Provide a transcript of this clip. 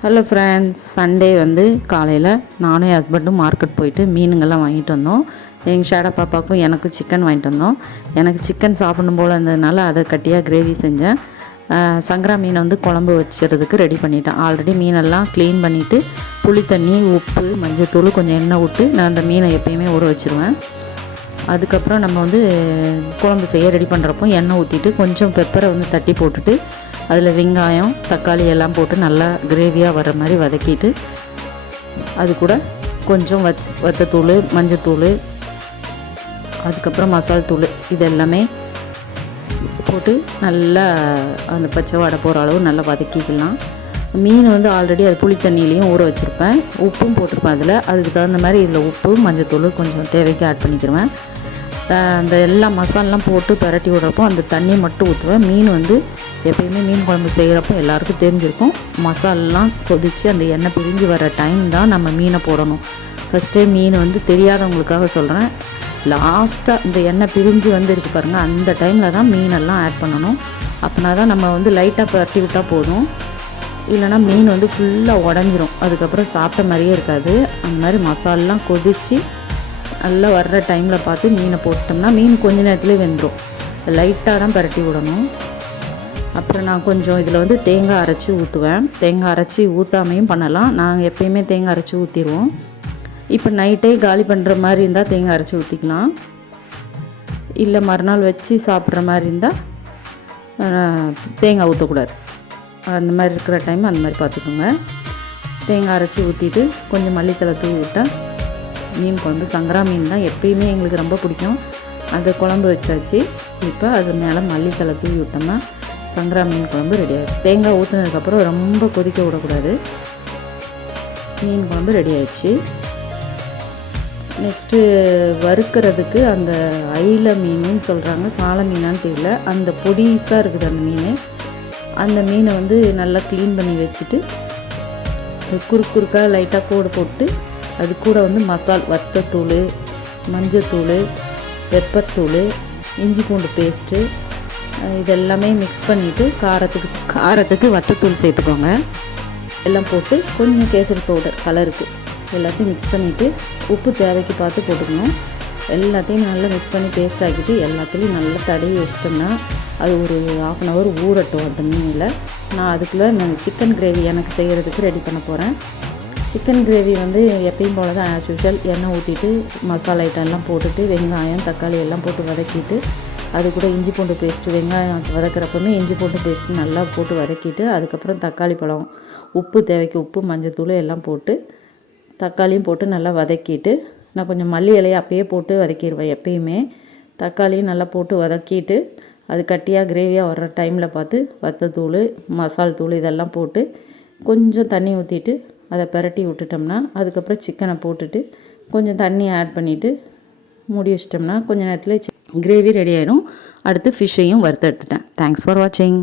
Hello friends Sunday வந்து காலையில் நானும் என் ஹஸ்பண்டும் மார்க்கெட் போயிட்டு மீனுங்கள்லாம் வாங்கிட்டு வந்தோம். எங்கள் ஷேடா பாப்பாவுக்கும் எனக்கும் சிக்கன் வாங்கிட்டு வந்தோம். எனக்கு சிக்கன் சாப்பிடணும் போல் இருந்ததுனால அதை கட்டியாக கிரேவி செஞ்சேன். சங்கரா மீனை வந்து குழம்பு வச்சுறதுக்கு ரெடி பண்ணிட்டேன். ஆல்ரெடி மீனெல்லாம் க்ளீன் பண்ணிவிட்டு புளி தண்ணி உப்பு மஞ்சத்தூள் கொஞ்சம் எண்ணெய் விட்டு நான் அந்த மீனை எப்பயுமே ஊற வச்சுருவேன். அதுக்கப்புறம் நம்ம வந்து குழம்பு செய்ய ரெடி பண்ணுறப்போ எண்ணெய் ஊற்றிட்டு கொஞ்சம் பெப்பரை வந்து தட்டி போட்டுட்டு அதில் வெங்காயம் தக்காளி எல்லாம் போட்டு நல்லா கிரேவியாக வர மாதிரி வதக்கிட்டு அது கூட கொஞ்சம் வச் வத்தத்தூள் மஞ்சத்தூள் அதுக்கப்புறம் மசால் தூள் இது எல்லாமே போட்டு நல்லா அந்த பச்சை வடை போகிற அளவு நல்லா வதக்கிக்கலாம். மீன் வந்து ஆல்ரெடி அது புளி தண்ணியிலையும் ஊற வச்சுருப்பேன். உப்பும் போட்டிருப்பேன் அதில். அதுக்கு தகுந்த மாதிரி இதில் உப்பு மஞ்சத்தூள் கொஞ்சம் தேவைக்கு ஆட் பண்ணிக்கிடுவேன் அந்த எல்லா மசாலாம் போட்டு பரட்டி விடுறப்போ அந்த தண்ணியை மட்டும் ஊற்றுவேன் மீன் வந்து எப்பயுமே மீன் குழம்பு செய்கிறப்போ எல்லாருக்கும் தெரிஞ்சிருக்கும். மசாலெலாம் கொதித்து அந்த எண்ணெய் பிரிஞ்சு வர டைம் தான் நம்ம மீனை போடணும். ஃபஸ்ட்டே மீன் வந்து தெரியாதவங்களுக்காக சொல்கிறேன் லாஸ்ட்டாக இந்த எண்ணெய் பிரிஞ்சு வந்துருக்கு பாருங்கள் அந்த டைமில் தான் மீனெல்லாம் ஆட் பண்ணணும். அப்படின்னா தான் நம்ம வந்து லைட்டாக பரட்டி விட்டால் போதும். இல்லைன்னா மீன் வந்து ஃபுல்லாக உடஞ்சிரும். அதுக்கப்புறம் சாப்பிட்ட மாதிரியே இருக்காது. அந்த மாதிரி மசாலெலாம் கொதித்து நல்லா வர்ற டைமில் பார்த்து மீனை போட்டோம்னா மீன் கொஞ்ச நேரத்துலேயே வெந்துடும் லைட்டாக தான் பரட்டி விடணும். அப்புறம் நான் கொஞ்சம் இதில் வந்து தேங்காய் அரைச்சி ஊற்றுவேன் தேங்காய் அரைச்சி ஊற்றாமையும் பண்ணலாம். நாங்கள் எப்பயுமே தேங்காய் அரைச்சி ஊற்றிடுவோம் இப்போ நைட்டே காலி பண்ணுற மாதிரி இருந்தால் தேங்காய் அரைச்சி ஊற்றிக்கலாம் இல்லை மறுநாள் வச்சு சாப்பிட்ற மாதிரி இருந்தால் தேங்காய் ஊற்றக்கூடாது அந்த மாதிரி இருக்கிற டைம் அந்த மாதிரி பார்த்துக்கோங்க. தேங்காய் அரைச்சி ஊற்றிட்டு கொஞ்சம் மல்லித்தலை தூவி விட்டால் மீன் குழம்பு சங்கரா மீன் தான் எப்பயுமே எங்களுக்கு ரொம்ப பிடிக்கும். அந்த குழம்பு வச்சாச்சு. இப்போ அது மேலே மல்லித்தலை தூவி விட்டோம்னா சங்கரா மீன் குழம்பு ரெடி ஆகிடுச்சு தேங்காய் ஊற்றுனதுக்கப்புறம் ரொம்ப கொதிக்க விடக்கூடாது. மீன் குழம்பு ரெடி ஆயிடுச்சு. நெக்ஸ்ட்டு வறுக்கிறதுக்கு அந்த ஐல மீனுன்னு சொல்கிறாங்க சால மீனான்னு தெரியல. அந்த பொடிசாக இருக்குது அந்த மீன். அந்த மீனை வந்து நல்லா க்ளீன் பண்ணி வச்சுட்டு குறுக்குறுக்காக லைட்டாக கோடு போட்டு அது கூட வந்து மசால் வத்தத்தூள் மஞ்சத்தூள் வெப்பத்தூள் இஞ்சி பூண்டு பேஸ்ட்டு இதெல்லாமே மிக்ஸ் பண்ணிவிட்டு காரத்துக்கு காரத்துக்கு வத்தத்தூள் சேர்த்துக்கோங்க. எல்லாம் போட்டு கொஞ்சம் கேசரி பவுடர் கலருக்கு எல்லாத்தையும் மிக்ஸ் பண்ணிவிட்டு உப்பு தேவைக்கு பார்த்து போட்டுக்கணும். எல்லாத்தையும் நல்லா மிக்ஸ் பண்ணி பேஸ்ட் ஆக்கிட்டு எல்லாத்துலேயும் நல்லா தடவி வச்சிட்டோம்னா அது ஒரு ஆஃப் அன் ஹவர் ஊறட்டும் அந்த மீனில். நான் அதுக்குள்ளே நான் சிக்கன் கிரேவி எனக்கு செய்கிறதுக்கு ரெடி பண்ண போகிறேன் சிக்கன் கிரேவி வந்து எப்பயும் போல தான் ஆஸ் யூஷுவல் எண்ணெய் ஊற்றிட்டு மசாலா ஐட்டம் எல்லாம் போட்டுட்டு வெங்காயம் தக்காளி எல்லாம் போட்டு வதக்கிட்டு அது கூட இஞ்சி பூண்டு பேஸ்ட்டு வெங்காயம் வதக்கிறப்பமே இஞ்சி பூண்டு பேஸ்ட்டு நல்லா போட்டு வதக்கிட்டு அதுக்கப்புறம் தக்காளி பழம் உப்பு தேவைக்கு உப்பு மஞ்சத்தூள் எல்லாம் போட்டு தக்காளியும் போட்டு நல்லா வதக்கிட்டு நான் கொஞ்சம் மல்லி இலையை அப்பயே போட்டு வதக்கிடுவேன் எப்பயுமே. தக்காளியும் நல்லா போட்டு வதக்கிட்டு அது கட்டியாக கிரேவியாக வர்ற டைமில் பார்த்து வத்தத்தூள் மசால் தூள் இதெல்லாம் போட்டு கொஞ்சம் தண்ணி ஊற்றிட்டு அதை பிரட்டி விட்டுட்டோம்னா அதுக்கப்புறம் சிக்கனை போட்டுட்டு கொஞ்சம் தண்ணி ஆட் பண்ணிவிட்டு மூடி வச்சிட்டோம்னா கொஞ்ச நேரத்தில் கிரேவி ரெடி ஆகிடும் அடுத்து ஃபிஷ்ஷையும் வறுத்து எடுத்துட்டேன். தேங்க்ஸ் ஃபார் வாட்சிங்